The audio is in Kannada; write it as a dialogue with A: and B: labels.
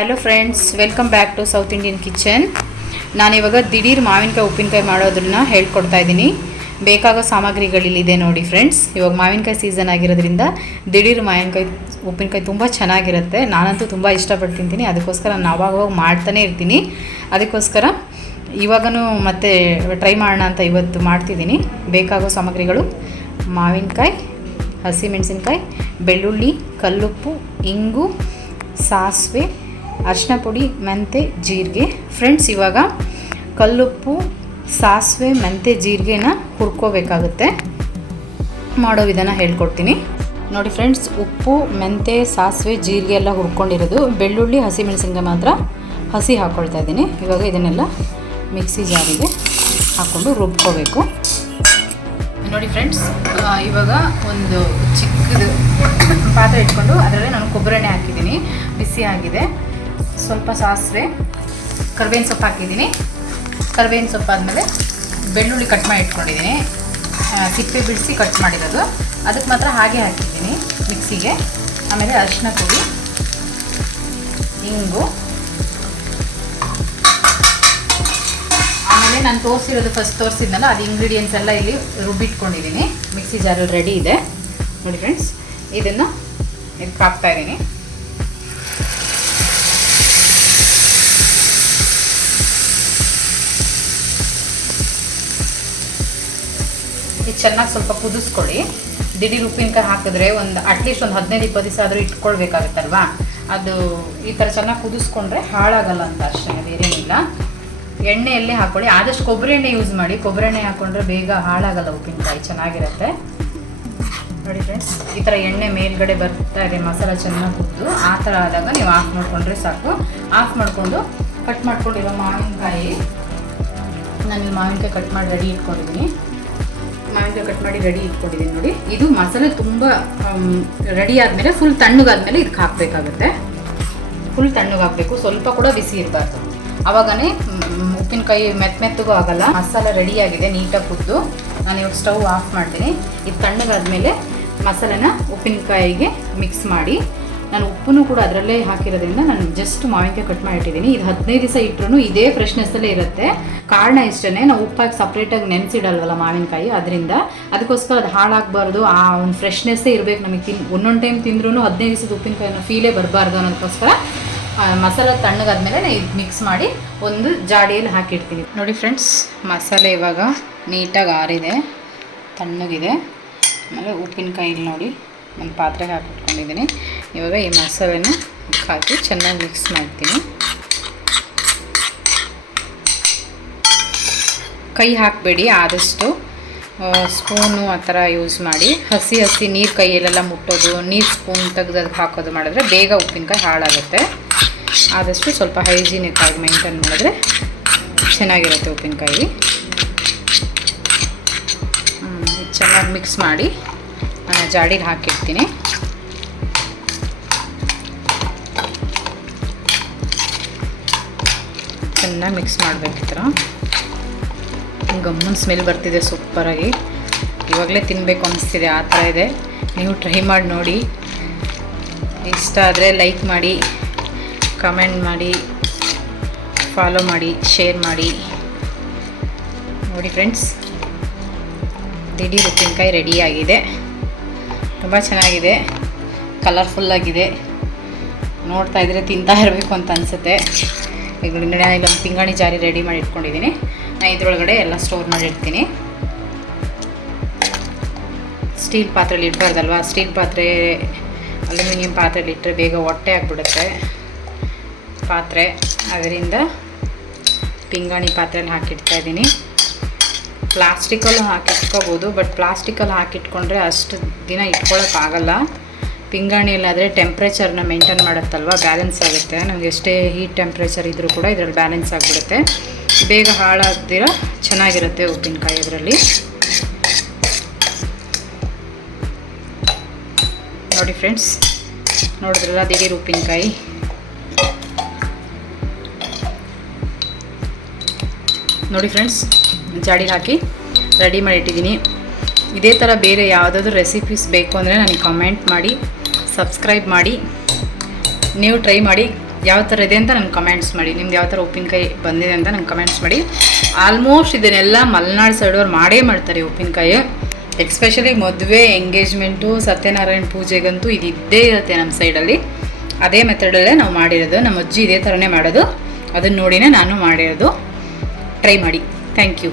A: Hello friends welcome back to South Indian kitchen ನಾನಿವಾಗ ದಿಢೀರ್ ಮಾವಿನಕಾಯಿ ಉಪ್ಪಿನಕಾಯಿ ಮಾಡೋದನ್ನ ಹೇಳ್ಕೊಡ್ತಾ ಇದ್ದೀನಿ. ಬೇಕಾಗೋ ಸಾಮಗ್ರಿಗಳಿಲ್ಲಿದೆ ನೋಡಿ ಫ್ರೆಂಡ್ಸ್ ಇವಾಗ ಮಾವಿನಕಾಯಿ ಸೀಸನ್ ಆಗಿರೋದ್ರಿಂದ ದಿಢೀರ್ ಮಾವಿನಕಾಯಿ ಉಪ್ಪಿನಕಾಯಿ ತುಂಬ ಚೆನ್ನಾಗಿರುತ್ತೆ. ನಾನಂತೂ ತುಂಬ ಇಷ್ಟಪಟ್ಟು ತಿಂತೀನಿ. ಅದಕ್ಕೋಸ್ಕರ ನಾನು ಅವಾಗವಾಗ ಮಾಡ್ತಾನೆ ಇರ್ತೀನಿ. ಅದಕ್ಕೋಸ್ಕರ ಇವಾಗನೂ ಮತ್ತೆ ಟ್ರೈ ಮಾಡೋಣ ಅಂತ ಇವತ್ತು ಮಾಡ್ತಿದ್ದೀನಿ. ಬೇಕಾಗೋ ಸಾಮಗ್ರಿಗಳು, ಮಾವಿನಕಾಯಿ ಹಸಿಮೆಣಸಿನ್ಕಾಯಿ ಬೆಳ್ಳುಳ್ಳಿ, ಕಲ್ಲುಪ್ಪು, ಇಂಗು, ಸಾಸಿವೆ ಅರಿಶಿನ ಪುಡಿ, ಮೆಂತೆ, ಜೀರಿಗೆ. ಫ್ರೆಂಡ್ಸ್ ಇವಾಗ ಕಲ್ಲುಪ್ಪು, ಸಾಸಿವೆ, ಮೆಂತೆ, ಜೀರಿಗೆನ ಹುರ್ಕೋಬೇಕಾಗುತ್ತೆ. ಮಾಡೋ ವಿಧಾನ ಹೇಳ್ಕೊಡ್ತೀನಿ. ನೋಡಿ ಫ್ರೆಂಡ್ಸ್ ಉಪ್ಪು, ಮೆಂತೆ, ಸಾಸಿವೆ, ಜೀರಿಗೆ ಎಲ್ಲ ಹುರ್ಕೊಂಡಿರೋದು ಬೆಳ್ಳುಳ್ಳಿ ಹಸಿಮೆಣಸಿನಿಗೆ ಮಾತ್ರ ಹಸಿ ಹಾಕ್ಕೊಳ್ತಾ ಇದ್ದೀನಿ. ಇವಾಗ ಇದನ್ನೆಲ್ಲ ಮಿಕ್ಸಿ ಜಾರಿಗೆ ಹಾಕ್ಕೊಂಡು ರುಬ್ಕೋಬೇಕು. ನೋಡಿ ಫ್ರೆಂಡ್ಸ್ ಇವಾಗ ಒಂದು ಚಿಕ್ಕದು ಪಾತ್ರೆ ಇಟ್ಕೊಂಡು ಅದರಲ್ಲಿ ನಾನು ಕೊಬ್ಬರಿ ಹಾಕಿದ್ದೀನಿ. ಬಿಸಿ ಆಗಿದೆ. ಸ್ವಲ್ಪ ಸಾಸಿವೆ, ಕರ್ಬೇವಿನ ಸೊಪ್ಪು ಹಾಕಿದ್ದೀನಿ. ಕರ್ಬೇವಿನ ಸೊಪ್ಪು ಆದಮೇಲೆ ಬೆಳ್ಳುಳ್ಳಿ ಕಟ್ ಮಾಡಿ ಇಟ್ಕೊಂಡಿದ್ದೀನಿ. ಸಿಪ್ಪೆ ಬಿಡಿಸಿ ಕಟ್ ಮಾಡಿರೋದು. ಅದಕ್ಕೆ ಮಾತ್ರ ಹಾಗೆ ಹಾಕಿದ್ದೀನಿ ಮಿಕ್ಸಿಗೆ. ಆಮೇಲೆ ಅರಿಶಿನ ಪುಡಿ, ಇಂಗು. ಆಮೇಲೆ ನಾನು ತೋರಿಸಿರೋದು ಫಸ್ಟ್ ತೋರಿಸಿದ್ನಲ್ಲ, ಅದು ಇಂಗ್ರೀಡಿಯೆಂಟ್ಸ್ ಎಲ್ಲ ಇಲ್ಲಿ ರುಬ್ಬಿಟ್ಕೊಂಡಿದ್ದೀನಿ. ಮಿಕ್ಸಿ ಜಾರು ರೆಡಿ ಇದೆ. ನೋಡಿ ಫ್ರೆಂಡ್ಸ್ ಇದನ್ನು ಇದಕ್ಕೆ ಹಾಕ್ತಾ ಚೆನ್ನಾಗಿ ಸ್ವಲ್ಪ ಕುದಿಸ್ಕೊಳ್ಳಿ. ದಿಢೀರ್ ಉಪ್ಪಿನಕಾಯಿ ಹಾಕಿದ್ರೆ ಒಂದು ಅಟ್ಲೀಸ್ಟ್ ಒಂದು ಹದಿನೈದು ಇಪ್ಪತ್ತು ದಿವಸ ಆದರೂ ಇಟ್ಕೊಳ್ಬೇಕಾಗತ್ತಲ್ವಾ? ಅದು ಈ ಥರ ಚೆನ್ನಾಗಿ ಕುದಿಸ್ಕೊಂಡ್ರೆ ಹಾಳಾಗಲ್ಲ ಅಂತ ಅಷ್ಟೇ ಬೇರೇನಿಲ್ಲ ಎಣ್ಣೆಯಲ್ಲೇ ಹಾಕೊಳ್ಳಿ. ಆದಷ್ಟು ಕೊಬ್ಬರಿ ಎಣ್ಣೆ ಯೂಸ್ ಮಾಡಿ. ಕೊಬ್ಬರಿ ಎಣ್ಣೆ ಹಾಕೊಂಡ್ರೆ ಬೇಗ ಹಾಳಾಗಲ್ಲ ಉಪ್ಪಿನಕಾಯಿ, ಚೆನ್ನಾಗಿರುತ್ತೆ. ನೋಡಿ ಫ್ರೆಂಡ್ಸ್ ಈ ಥರ ಎಣ್ಣೆ ಮೇಲ್ಗಡೆ ಬರ್ತಾ ಇದೆ, ಮಸಾಲ ಚೆನ್ನಾಗಿ ಕುದ್ದು, ಆ ಥರ ಆದಾಗ ನೀವು ಆಫ್ ಮಾಡಿಕೊಂಡ್ರೆ ಸಾಕು. ಆಫ್ ಮಾಡಿಕೊಂಡು ಕಟ್ ಮಾಡ್ಕೊಂಡಿರೋ ಮಾವಿನಕಾಯಿ, ನಾನು ಮಾವಿನಕಾಯಿ ಕಟ್ ಮಾಡಿ ರೆಡಿ ಇಟ್ಕೊಂಡಿದ್ದೀನಿ ಮಾವಿನಕಾಯಿ ಕಟ್ ಮಾಡಿ ರೆಡಿ ಇಟ್ಕೊಂಡಿದ್ದೀನಿ ನೋಡಿ. ಇದು ಮಸಾಲೆ ತುಂಬ ರೆಡಿ ಆದಮೇಲೆ ಫುಲ್ ತಣ್ಣಗಾದ್ಮೇಲೆ ಇದಕ್ಕೆ ಹಾಕಬೇಕಾಗುತ್ತೆ. ಫುಲ್ ತಣ್ಣಗಾಗಬೇಕು ಸ್ವಲ್ಪ ಕೂಡ ಬಿಸಿ ಇರಬಾರ್ದು. ಆವಾಗನೇ ಉಪ್ಪಿನಕಾಯಿ ಮೆತ್ತ ಮೆತ್ತಗೂ ಆಗಲ್ಲ. ಮಸಾಲೆ ರೆಡಿ ಆಗಿದೆ, ನೀಟಾಗಿ ಕುದ್ದು ನಾನು ಇವಾಗ ಸ್ಟವ್ ಆಫ್ ಮಾಡ್ತೀನಿ. ಇದು ತಣ್ಣಗಾದ್ಮೇಲೆ ಮಸಾಲೆನ ಉಪ್ಪಿನಕಾಯಿಗೆ ಮಿಕ್ಸ್ ಮಾಡಿ. ನಾನು ಉಪ್ಪನ್ನು ಕೂಡ ಅದರಲ್ಲೇ ಹಾಕಿರೋದ್ರಿಂದ ನಾನು ಜಸ್ಟ್ ಮಾವಿನಕಾಯಿ ಕಟ್ ಮಾಡಿ ಇಟ್ಟಿದ್ದೀನಿ ಇದು ಹದಿನೈದು ದಿವಸ ಇಟ್ಟರು ಇದೇ ಫ್ರೆಶ್ನೆಸ್ಸಲ್ಲೇ ಇರುತ್ತೆ. ಕಾರಣ ಇಷ್ಟೇ ನಾವು ಉಪ್ಪಾಗಿ ಸಪ್ರೇಟಾಗಿ ನೆನೆಸಿಡಲ್ವಲ್ಲ ಮಾವಿನಕಾಯಿ, ಅದರಿಂದ ಅದಕ್ಕೋಸ್ಕರ ಅದು ಹಾಳಾಗಬಾರ್ದು, ಆ ಒಂದು ಫ್ರೆಶ್ನೆಸ್ಸೇ ಇರಬೇಕು ನಮಗೆ ತಿನ್, ಒಂದೊಂದು ಟೈಮ್ ತಿಂದ್ರೂ ಹದಿನೈದು ದಿವಸದ ಉಪ್ಪಿನಕಾಯಿನ ಫೀಲೇ ಬರಬಾರ್ದು ಅನ್ನೋದಕ್ಕೋಸ್ಕರ ಮಸಾಲ ತಣ್ಣಗಾದ್ಮೇಲೆ ಇದು ಮಿಕ್ಸ್ ಮಾಡಿ ಒಂದು ಜಾಡಿಯಲ್ಲಿ ಹಾಕಿಡ್ತೀನಿ. ನೋಡಿ ಫ್ರೆಂಡ್ಸ್ ಮಸಾಲೆ ಇವಾಗ ನೀಟಾಗಿ ಆರಿದೆ, ತಣ್ಣಗಿದೆ. ಆಮೇಲೆ ಉಪ್ಪಿನಕಾಯಿ ನೋಡಿ. ಒಂದು ಪಾತ್ರೆಗೆ ಹಾಕಿಟ್ಕೊಂಡಿದ್ದೀನಿ. ಇವಾಗ ಈ ಮಸಾಲೆನ ಹಾಕಿ ಚೆನ್ನಾಗಿ ಮಿಕ್ಸ್ ಮಾಡ್ತೀನಿ. ಕೈ ಹಾಕಬೇಡಿ ಆದಷ್ಟು. ಸ್ಪೂನು ಆ ಥರ ಯೂಸ್ ಮಾಡಿ. ಹಸಿ ಹಸಿ ನೀರು ಕೈಯಲ್ಲೆಲ್ಲ ಮುಟ್ಟೋದು, ನೀರು ಸ್ಪೂನ್ ತೆಗೆದು ಹಾಕೋದು ಮಾಡಿದ್ರೆ ಬೇಗ ಉಪ್ಪಿನಕಾಯಿ ಹಾಳಾಗುತ್ತೆ. ಆದಷ್ಟು ಸ್ವಲ್ಪ ಹೈಜೀನಿಕ್ ಆಗಿ ಮೇಂಟೈನ್ ಮಾಡಿದ್ರೆ ಚೆನ್ನಾಗಿರುತ್ತೆ ಉಪ್ಪಿನಕಾಯಿ. ಚೆನ್ನಾಗಿ ಮಿಕ್ಸ್ ಮಾಡಿ. ನಾನು ಜಾಡಿಗೆ ಹಾಕಿರ್ತೀನಿ. ಚೆನ್ನಾಗಿ ಮಿಕ್ಸ್ ಮಾಡಬೇಕು ಈ ಸ್ಮೆಲ್ ಬರ್ತಿದೆ ಸೂಪರಾಗಿ. ಇವಾಗಲೇ ತಿನ್ನಬೇಕು ಅನಿಸ್ತಿದೆ, ಆ ಥರ ಇದೆ. ನೀವು ಟ್ರೈ ಮಾಡಿ ನೋಡಿ. ಇಷ್ಟ ಆದರೆ ಲೈಕ್ ಮಾಡಿ ಕಮೆಂಟ್ ಮಾಡಿ ಫಾಲೋ ಮಾಡಿ ಶೇರ್ ಮಾಡಿ. ನೋಡಿ ಫ್ರೆಂಡ್ಸ್ ದಿಢೀರ್ ಉಪ್ಪಿನಕಾಯಿ ರೆಡಿಯಾಗಿದೆ ತುಂಬ ಚೆನ್ನಾಗಿದೆ. ಕಲರ್ಫುಲ್ಲಾಗಿದೆ ನೋಡ್ತಾ ಇದ್ರೆ ತಿಂತಾ ಇರಬೇಕು ಅಂತ ಅನಿಸುತ್ತೆ. ಈಗ ಇಲ್ಲೊಂದು ಪಿಂಗಾಣಿ ಜಾರಿ ರೆಡಿ ಮಾಡಿ ಇಟ್ಕೊಂಡಿದ್ದೀನಿ. ನಾನು ಇದ್ರೊಳಗಡೆ ಎಲ್ಲ ಸ್ಟೋರ್ ಮಾಡಿ ಇಡ್ತೀನಿ. ಸ್ಟೀಲ್ ಪಾತ್ರೆಲಿ ಇಡಬಾರ್ದಲ್ವಾ? ಸ್ಟೀಲ್ ಪಾತ್ರೆ ಅಲ್ಯೂಮಿನಿಯಂ ಪಾತ್ರೆಲಿ ಇಟ್ಟರೆ ಬೇಗ ಹೊಟ್ಟೆ ಆಗಿಬಿಡುತ್ತೆ. ಪಾತ್ರೆ. ಅದರಿಂದ ಪಿಂಗಾಣಿ ಪಾತ್ರೆಯಲ್ಲಿ ಹಾಕಿಡ್ತಾ ಇದ್ದೀನಿ. ಪ್ಲಾಸ್ಟಿಕಲ್ಲೂ ಹಾಕಿಟ್ಕೋಬೋದು ಬಟ್ ಪ್ಲಾಸ್ಟಿಕಲ್ಲಿ ಹಾಕಿಟ್ಕೊಂಡ್ರೆ ಅಷ್ಟು ದಿನ ಇಟ್ಕೊಳ್ಳೋಕ್ಕಾಗಲ್ಲ ಪಿಂಗಾಣಿಯಲ್ಲಾದರೆ ಟೆಂಪ್ರೇಚರ್ನ ಮೇಂಟೈನ್ ಮಾಡುತ್ತಲ್ವ? ಬ್ಯಾಲೆನ್ಸ್ ಆಗುತ್ತೆ. ನಮ್ಗೆ ಎಷ್ಟೇ ಹೀಟ್ ಟೆಂಪ್ರೇಚರ್ ಇದ್ದರೂ ಕೂಡ ಇದರಲ್ಲಿ ಬ್ಯಾಲೆನ್ಸ್ ಆಗಿಬಿಡುತ್ತೆ. ಬೇಗ ಹಾಳಾಗ್ದಿರ ಚೆನ್ನಾಗಿರುತ್ತೆ ಉಪ್ಪಿನಕಾಯಿ ಇದರಲ್ಲಿ ನೋಡಿ ಫ್ರೆಂಡ್ಸ್ ನೋಡಿದ್ರಲ್ಲ ದಿಢೀರ್ ಉಪ್ಪಿನಕಾಯಿ? ನೋಡಿ ಫ್ರೆಂಡ್ಸ್ ಜಾಡಿಗೆ ಹಾಕಿ ರೆಡಿ ಮಾಡಿಟ್ಟಿದ್ದೀನಿ. ಇದೇ ಥರ ಬೇರೆ ಯಾವುದಾದ್ರೂ ರೆಸಿಪೀಸ್ ಬೇಕು ಅಂದರೆ ನನಗೆ ಕಮೆಂಟ್ ಮಾಡಿ ಸಬ್ಸ್ಕ್ರೈಬ್ ಮಾಡಿ. ನೀವು ಟ್ರೈ ಮಾಡಿ ಯಾವ ಥರ ಇದೆ ಅಂತ ನನಗೆ ಕಮೆಂಟ್ಸ್ ಮಾಡಿ. ನಿಮ್ದು ಯಾವ ಥರ ಉಪ್ಪಿನಕಾಯಿ ಬಂದಿದೆ ಅಂತ ನಂಗೆ ಕಮೆಂಟ್ಸ್ ಮಾಡಿ. ಆಲ್ಮೋಸ್ಟ್ ಇದನ್ನೆಲ್ಲ ಮಲೆನಾಡು ಸೈಡವ್ರು ಮಾಡೇ ಮಾಡ್ತಾರೆ ಉಪ್ಪಿನಕಾಯಿ. ಎಕ್ಸ್ಪೆಷಲಿ ಮದುವೆ ಎಂಗೇಜ್ಮೆಂಟು ಸತ್ಯನಾರಾಯಣ ಪೂಜೆಗಂತೂ ಇದು ಇದ್ದೇ ಇರುತ್ತೆ ನಮ್ಮ ಸೈಡಲ್ಲಿ ಅದೇ ಮೆಥಡಲ್ಲೇ ನಾವು ಮಾಡಿರೋದು. ನಮ್ಮ ಅಜ್ಜಿ ಇದೇ ಥರನೇ ಮಾಡೋದು. ಅದನ್ನು ನೋಡಿನೇ ನಾನು ಮಾಡಿರೋದು. ಟ್ರೈ ಮಾಡಿ. Thank you